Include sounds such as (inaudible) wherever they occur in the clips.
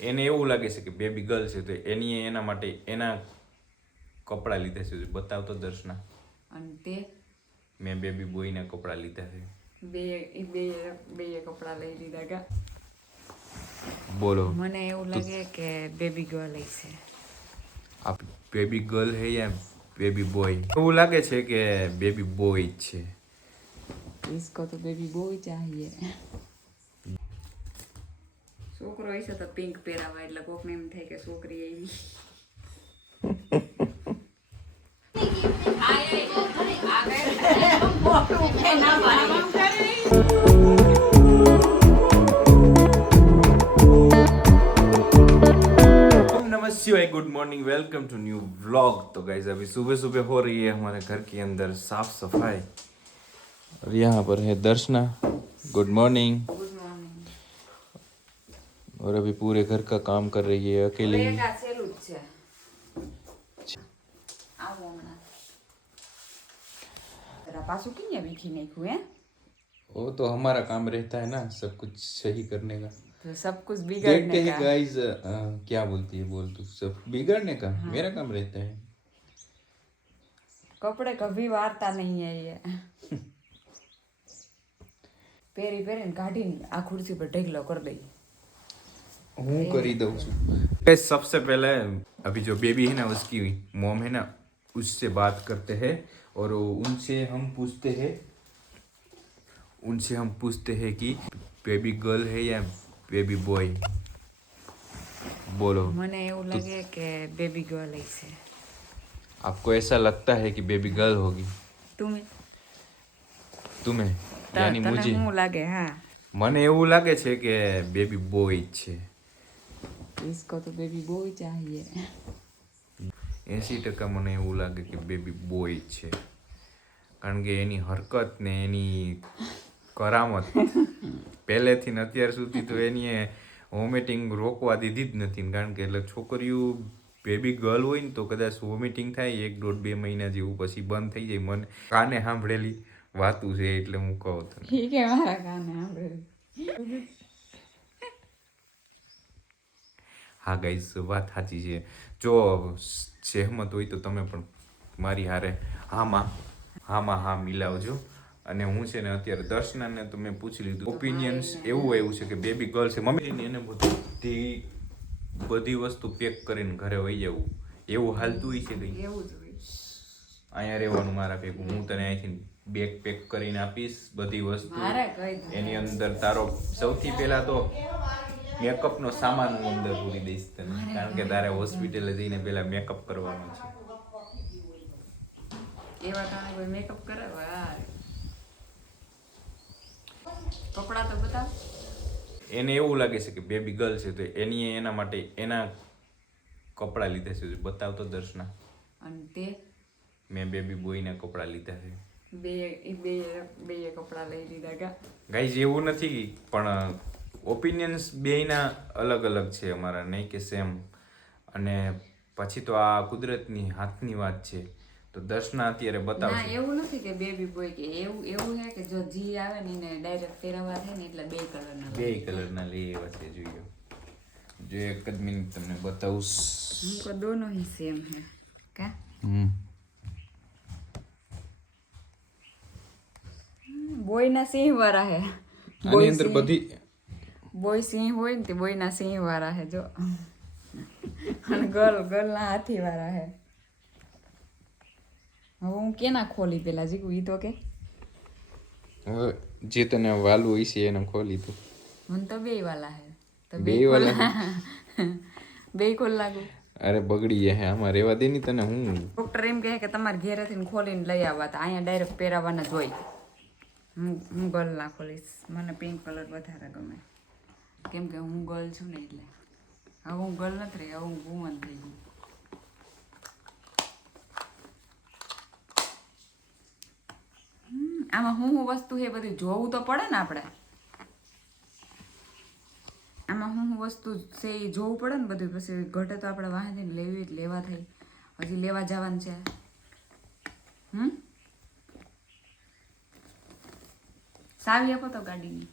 એને એવું લાગે છે કે બેબી ગર્લ છે તો એની એના માટે એના કપડાં લીધા છે બતાવતો દર્શના અને તે મેં બેબી બોયના કપડાં લીધા છે બે એ બે બે કપડા લઈ લીધા ગા બોલો મને એવું લાગે કે બેબી ગર્લ છે આપ બેબી ગર્લ હે યા બેબી બોય એવું લાગે છે કે બેબી બોય જ છે इसको तो बेबी बॉय चाहिए છોકરો હશે તો પિંક પહેરાવા એટલે કોકને એમ થાય કે છોકરી આવી ओम नमः शिवाय good morning welcome to new vlog तो गाइज अभी सुबह सुबह हो रही है हमारे घर के अंदर साफ सफाई और यहाँ पर है Darshana good morning good morning और अभी पूरे घर का काम कर रही है अकेले। ही? वो तो हमारा काम रहता है ना सब कुछ सही करने का। तो सब कुछ बिगड़ने का। गाइस क्या बोलती है बोल तू सब। बिगड़ने का? हाँ। मेरा काम रहता है। कपड़े कभी वारता नहीं है ये। (laughs) पेरी पेरी गाड़ी आ कुर्सी पर ढेकलो कर दी। हूँ कर ही दऊँ गाइस सबसे पहले अभी जो बेबी है ना उसकी मॉम है ना उससे बात करते हैं और वो उनसे हम पूछते हैं उनसे हम पूछते हैं कि बेबी गर्ल है या बेबी बॉय बोलो મને એવું લાગે કે બેબી ગર્લ છે आपको ऐसा लगता है कि बेबी गर्ल होगी તું तुम्हें यानी તને मुझे શું લાગે હા મને એવું લાગે છે કે બેબી બોય જ છે इसको तो बेबी बॉय चाहिए એંસી ટકા મને એવું લાગે કે બેબી બોય જ છે કારણ કે એની હરકત ને એની કરામત પહેલેથી ને અત્યાર સુધી તો એની વોમિટિંગ રોકવા દીધી જ નથી ને કારણ કે એટલે છોકરીઓ બેબી ગર્લ હોય ને તો કદાચ વોમિટિંગ થાય એક દોઢ બે મહિના જેવું પછી બંધ થઈ જાય મને કાને સાંભળેલી વાતું છે એટલે હું કહું તને ઠીક હે મારા કાને આપણે હા ગાઈઝ વાત સાચી છે. જો સહેમત હોય તો તમે પણ મારી હારે હામાં હામાં હા મિલાવજો. અને હું છે ને અત્યારે દર્શનાને તો મેં પૂછી લીધું. ઓપિનિયન્સ એવું એવું છે કે બેબી ગર્લ છે મમ્મી એને બધી બધી વસ્તુ પેક કરીને ઘરે વહી જવું. એવું હાલતું હોય છે કંઈ? અહીંયા રહેવાનું મારા ભેગું. હું તને અહીંથી બેગ પેક કરીને આપીશ બધી વસ્તુ. એની અંદર તારો સૌથી પહેલા તો મેકઅપનો સામાન હું અંદર પૂરી દઈશ તને. કારણ કે તારે હોસ્પિટલે જઈને પહેલા મેકઅપ કરવાનો છે. એવા કારણે કોઈ મેકઅપ કરે? કપડા તો બતાવ. એને એવું લાગે છે કે બેબી ગર્લ છે તો એની એના માટે એના કપડાં લીધા છે. બતાવતો દર્શના. અને તે? મેં બેબી બોયના કપડાં લીધા છે. બે બે બે કપડા લઈ લીધા ગા ગાઈઝ એવું નથી પણ ઓપિનિયન્સ બેયના અલગ અલગ છે અમારા નહીં કે સેમ અને પછી તો આ કુદરતની હાથની વાત છે. તો દર્શના અત્યારે બતાવશે. એવું નથી કે બેબી બોય કે એવું એવું છે કે જો જી આવે ને એને ડાયરેક્ટ ફેરવવા થાય ને એટલે બે કલરના બે કલરના લઈ આવ્યા છે જોઈએ જો એક જ મિનિટ તમને બતાવું. હું તો દોનો હી સેમ હે કા? હમ. બોયના સિંહ વાળા હે આની અંદર બધી બોય સિંહ હોય ને તે બોયના સિંહ વાળા હે જો. અને ગર્લ ગર્લના હાથી વાળા હે. હવે હું કેના ખોલી પેલા જીગુ ઈ તો કે. હવે જે તને વાલું હોય છે એને ખોલી તું. મને તો બે વાલા હે. તો બે વાલા બે ખોલ લાગુ. અરે બગડી જાય આમાં રેવા દે ની તને હું. ડોક્ટર એમ કહે કે તમારે ઘેરેથી ખોલીને લઈ આવવા તો અહીંયા ડાયરેક્ટ પહેરાવાના જ હોય. હું હું ગર્લ ના ખોલીશ. મને પિંક કલર વધારે ગમે. કેમ કે હું ગર્લ છું ને એટલે. હવે હું ગર્લ નથી રહી, હવે હું વુમન થઈ ગઈ. આમાં હું હું વસ્તુ એ બધું જોવું તો પડે ને આપણે. આમાં હું હું વસ્તુ છે એ જોવું પડે ને બધું. પછી ઘટે તો આપણે વાહન લેવી લેવા થઈ. હજી લેવા જવાનું છે. હમ? સાવી આપો તો ગાડીની.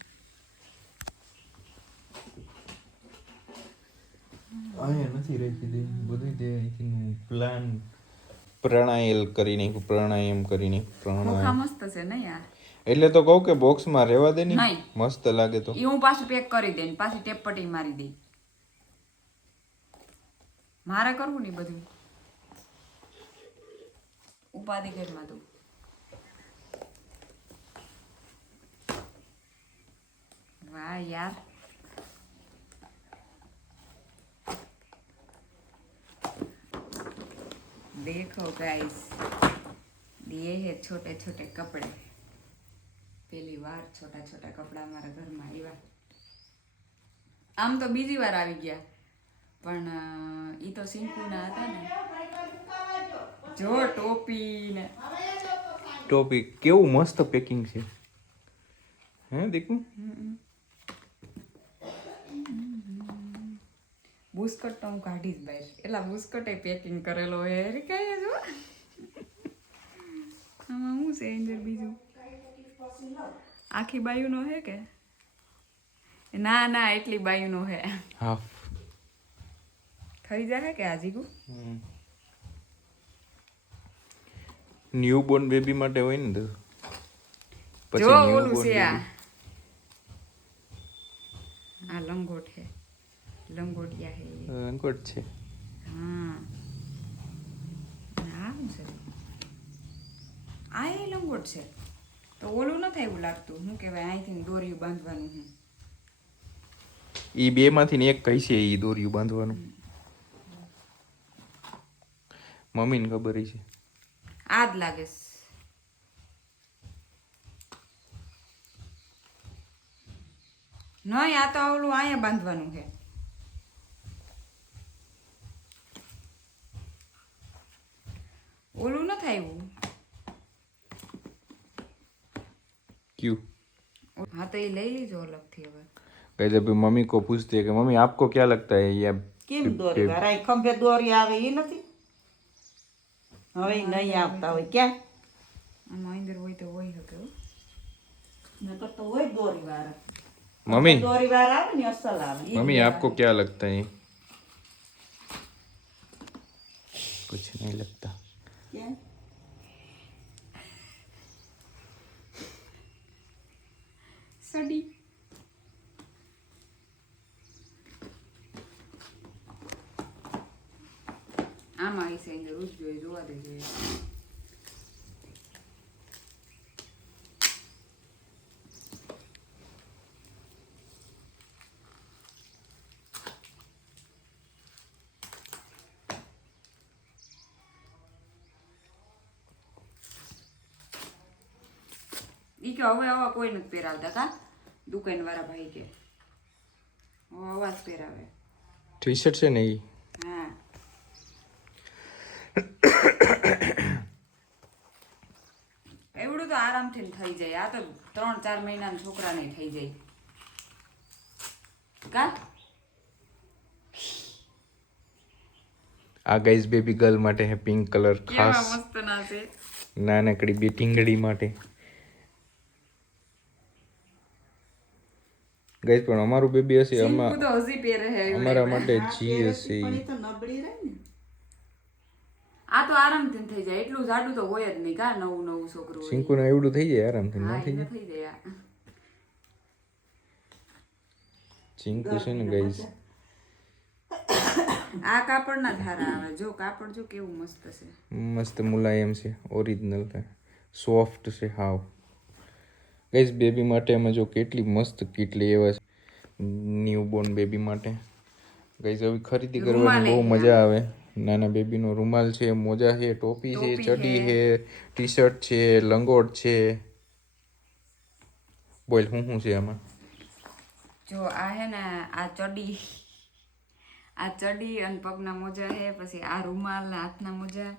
અહીંયા નથી રહેતી દે. બધું તે અહીંથી પ્લાન પ્રણાયલ કરી નાખ્યું. પ્રાણાયામ કરી નાખ્યું. પ્રાણાયામ મસ્ત છે ને યાર. એટલે તો કહું કે બોક્સમાં રહેવા દે ને? મસ્ત લાગે તો. હું પાછું પેક કરી દે ને પાછી ટેપ પટી મારી દે. મારે કરવું ને બધું? ઉપાધિ ઘરમાં તું. વાહ યાર. देखो गाइस दिए हैं छोटे छोटे कपड़े પહેલી વાર છોટા છોટા કપડા અમારા ઘરમાં આવ્યા આમ તો બીજી વાર આવી ગયા પણ એ તો સિંકુના હતા ને જો ટોપી ને ટોપી કેવું મસ્ત પેકિંગ છે હે દીકુ બુસ્કટ તો હું કાઢીશ બહાર એટલા બુસ્કટે પેકિંગ કરેલો હોય અરે કહે જો આમાં શું છે અંદર બીજું? આખી બાયુનો હે કે? ના ના એટલી બાયુનો હે. હાફ. થઈ જાય કે આજીગુ ન્યૂ બોર્ન બેબી માટે હોય ને તો. જો બોર્ન આ લંગોટ હે. લંગોટિયા હે લંગોટ છે. હા. અને આ છે? આ એ લંગોટ છે. તો ઓલું નથી એવું લાગતું. શું કહેવાય? અહીંથી દોરિયું બાંધવાનું હું એ બે માંથી ને એક કઈ છે એ દોરીયું બાંધવાનું. મમ્મીને ખબર છે. આ જ લાગે છે. નહીં આ તો ઓલું અહીંયા બાંધવાનું છે. ઓલું નથી આવ્યું क्यों હા તો એ લઈ લીધો અલગથી હવે कहीं जब मम्मी को पूछते हैं कि मम्मी आपको क्या लगता है ये કેમ દોરી વાળા એ ખંભે દોરી આવે એ નથી હવે ઈ નહીં આવતા હોય ક્યાં આમાં અંદર હોય તો હોય શકે હો. નકર તો હોય દોરી વાળા मम्मी દોરી વાળા આવે ને અસલ આવે ઈ मम्मी आपको क्या लगता है कुछ नहीं लगता ક્યાં? સડી આમાં આવી છે રોજ જોઈએ જોવા દેજો ઈ કે હવે આવા કોઈ નથી પહેરાવતા કા દુકાન વાળા ભાઈ કે. હવે આવા જ પહેરાવે. ટી શર્ટ છે ને ઈ? હા. એવડું તો આરામથી થઈ જાય. આ તો ત્રણ ચાર મહિનાના છોકરાને થઈ જાય. કા? આ ગાઈઝ બેબી ગર્લ માટે હે પિંક કલર ખાસ. મસ્ત ના છે. નાનકડી બે ટીંગડી માટે. ગાઈઝ પણ અમારું બેબી હશે સિંકુ તો હજી પહેરે છે અમારા માટે જી હશે. પણ ઈ. ઈ તો નબળી રહે ને. આ તો આરામથી થઈ જાય એટલું જાડું તો હોય જ નહીં કા નવું નવું છોકરું સિંકુ ને એવડું થઈ જાય આરામથી ના થઈ જાય? સિંકુ છે ને ગાઈઝ આ કાપડના હારા આવે જો કાપડ જો કેવું મસ્ત છે. મસ્ત મુલાયમ છે ઓરિજિનલ સોફ્ટ છે હાવ. ગઈસ બેબી માટે અમે જો કેટલી મસ્ત કીટ લઈ આવ્યા છે ન્યૂ બોર્ન બેબી માટે. ગઈ હવે ખરીદી કરવાની બહુ મજા આવે. નાના બેબીનો રૂમાલ છે મોજા છે ટોપી છે ચડી છે. ટી શર્ટ છે લંગોટ છે. બોલ હું શું છે આમાં? જો આ હે ને આ ચડી. આ ચડી અને પગના મોજા છે પછી આ રૂમાલ ને હાથના મોજા.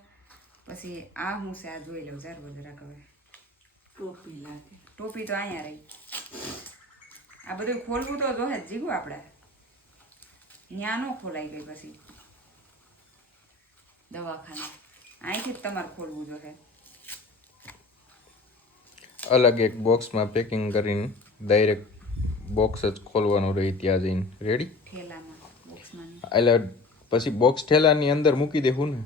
પછી આ હું છે આ જોઈ લઉં જાર જરાક હવે. ટોપી લાગે. ટોપી તો અહીંયા રહી. આ બધું ખોલવું તો જોહે જીવું આપણે. ત્યાં નો ખોલાઈ ગઈ પછી. દવાખાને. અહીંથી જ તમારે ખોલવું જોહે. અલગ એક બોક્સમાં પેકિંગ કરીને ડાયરેક્ટ બોક્સ જ ખોલવાનું રહી ત્યાં જઈને. રેડી બોક્સમાં એટલે પછી બોક્સ ઠેલાની અંદર મૂકી દેવું ને?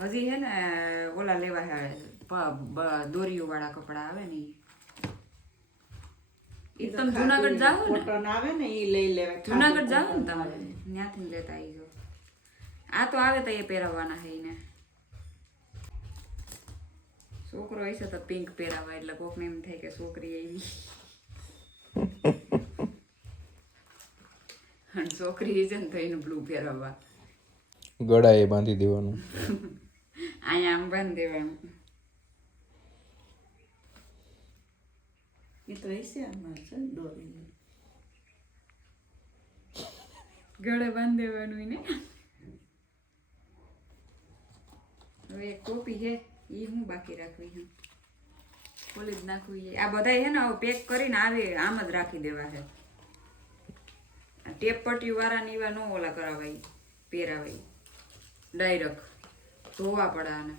હજી હે ને ઓલા લેવા દોરીઓ વાળા કપડા આવે ને ઈ તમે જુનાગઢ જાઓ ને? કોટન આવે ને એ લઈ લેવાય જુનાગઢ જાવ ને તમારે ત્યાંથી લેતા આવીજો. આ તો આવે તો એ પહેરાવવાના હે ને છોકરો હશે તો પિંક પહેરાવા એટલે કોકને એમ થાય કે છોકરી આવી. અને છોકરી છે ને તો એને બ્લુ પહેરાવવા ગળાએ બાંધી દેવાનું. (laughs) અહીંયા આમ બાંધી દેવાનું. એ તો હશે આમાં છે દોરી ગળે બાંધી દેવાનું એને હવે એક કોપી છે એ હું બાકી રાખવી છે ખોલી જ નાખવી છે આ બધા છે ને હવે પેક કરીને આવે આમ જ રાખી દેવા છે ટેપ પટ્ટી વાળા ને એવા ન ઓલા કરાવાય પહેરાવાય ડાયરેક્ટ ધોવા પડે આને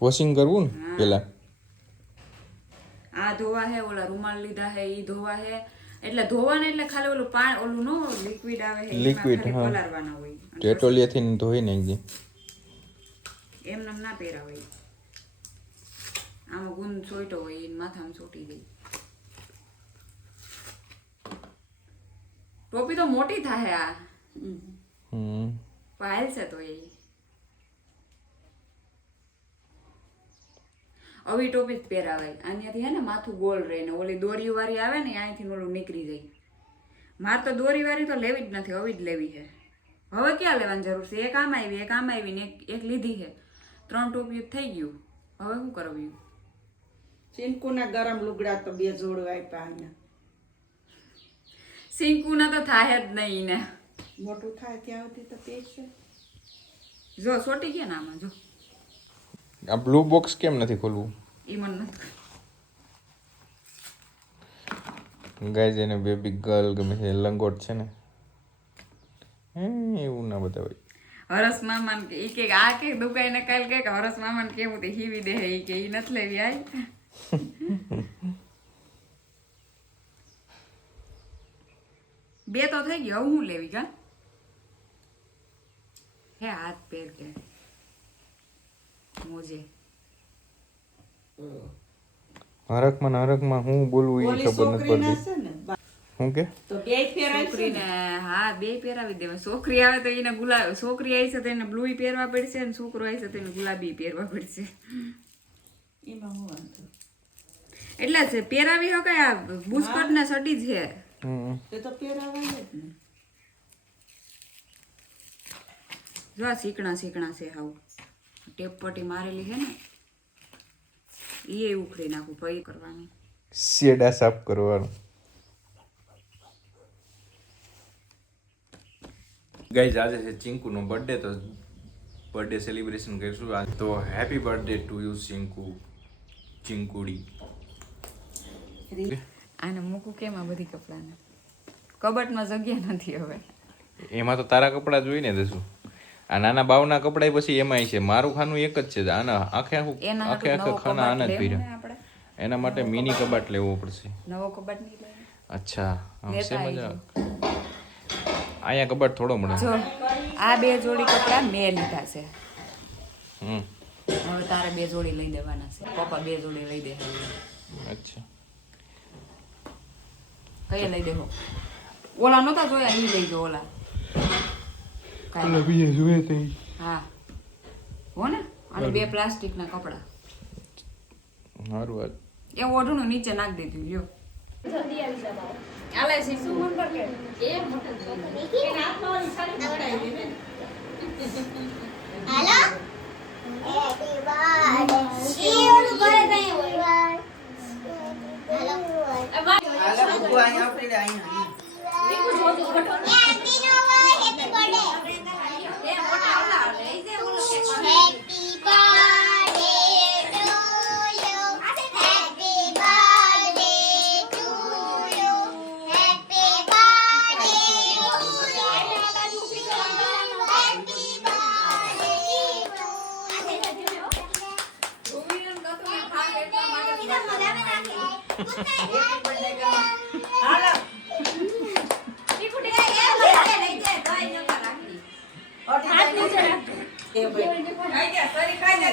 વોશિંગ કરવું ને હા. પેલા આ ધોવા હે ઓલા રૂમાલ લીધા હે ઈ ધોવા હે. એટલે ધોવાને એટલે ખાલી ઓલું પાણી ઓલું નો લિક્વિડ આવે હે લિક્વિડ. પલાળવાના હોય. ટેટોલિયા થી ધોઈ નાખજે એમને ના પહેરાવાય આમાં ગુંદ સોઈટો હોય એને માથામાં ચોટી ગઈ ટોપી તો મોટી થાય આ. હમ. પાયલ છે તો એ. આવી ટોપી જ પહેરાવાય. અહીંયાથી હે ને માથું ગોળ રહે ને ઓલી દોરી વાળી આવે ને અહીંથી ઓલું નીકળી જાય. મારે તો દોરી વાળી તો લેવી જ નથી આવી જ લેવી છે. હવે ક્યાં લેવાની જરૂર છે? એક આમ આવી એક આમ આવી ને એક એક લીધી છે. ત્રણ ટોપી થઈ ગયું. હવે શું કરવું ચીનકુના ગરમ લુગડા તો બે જોડ આપ્યા અહીંયા. સિંકુના તો થાય જ નહીં ને. મોટું થાય ત્યાં સુધી તો પહેરશે જો સોટી ગયા ને આમાં જો. આ બ્લુ બોક્સ કેમ નથી ખોલવું? એ મને નથી ગાય જેને બેબી ગર્લ ગમે છે. લંગોટ છે ને. એવું ના બતાવાય. હરસ મામાને કે એ કે આ કે દુકાઈ ને કાલ કે હરસ મામાને કેવું તે હીવી દે એ કે એ નથી લેવી આય. (laughs) બે તો થઈ ગયો હું લેવી કા હે હાથ પેર કે મોજે હરકમાં નરકમાં હું બોલવું એ ખબર નથી પડતી. હું કે? તો બે છોકરીને હા બે પહેરાવી દેવા. છોકરી આવે તો એને ગુલાબ છોકરી આવી છે તો એને બ્લુ પહેરવા પડશે અને છોકરો આવી છે તો એને ગુલાબી પહેરવા પડશે. એમાં હું વાંધો એટલે છે પહેરાવી હો આ બુસ્કટ ને સટી છે. એ તો પહેરાવાય જ ને. જો આ શીકણા શીકણા છે હાવ. ટેપ પટ્ટી મારેલી છે ને. એ ઉખડી નાખું પછી કરવાની. શેડા સાફ કરવાનું. ગાઈઝ આજે છે ચિંકુનો બર્થડે તો બર્થડે સેલિબ્રેશન કરીશું. આજ તો happy birthday to you Chinku. Chinkudi. આને મૂકું કેમ આ બધી કપડાને? કબટમાં જગ્યા નથી હવે. એમાં તો તારા કપડાં જોઈને દઈશું આ નાના બાવના કપડાય પછી એમાંય છે. મારું ખાનું એક જ છે. આના આખે આખું આખે આખું ખાના આના જ આપણે? એના માટે મિની કબાટ લેવો પડશે. નવો કબાટ નહીં અચ્છા. હશે મજા અહીંયા કબાટ થોડો મળે. જો આ બે જોડી કપડા મેં લીધા છે. હમ. હવે તારે બે જોડી લઈ દેવાના છે. પપ્પા બે જોડી લઈ દે. અચ્છા. કઈ લઈ દેવો ઓલા નહોતા જોયા? એ લઈ જો ઓલા. કાંઈ બીજે જોઈએ તે. હા. હો ને? અને બે પ્લાસ્ટિકના કપડા. સારું વાત એ ઓઢણું નીચે નાખ દીધું લ્યો આલે છે શું મન પર કે? Happy છે ભાઈ.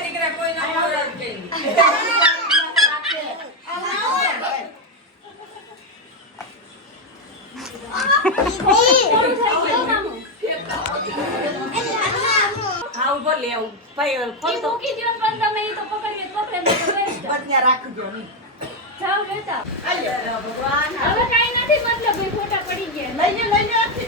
દીકરા કોઈ ના રાખજો જાવ લેતા. ભગવાન. હવે કઈ નથી મતલબ ખોટા પડી ગયા. લઈને લઈને આખી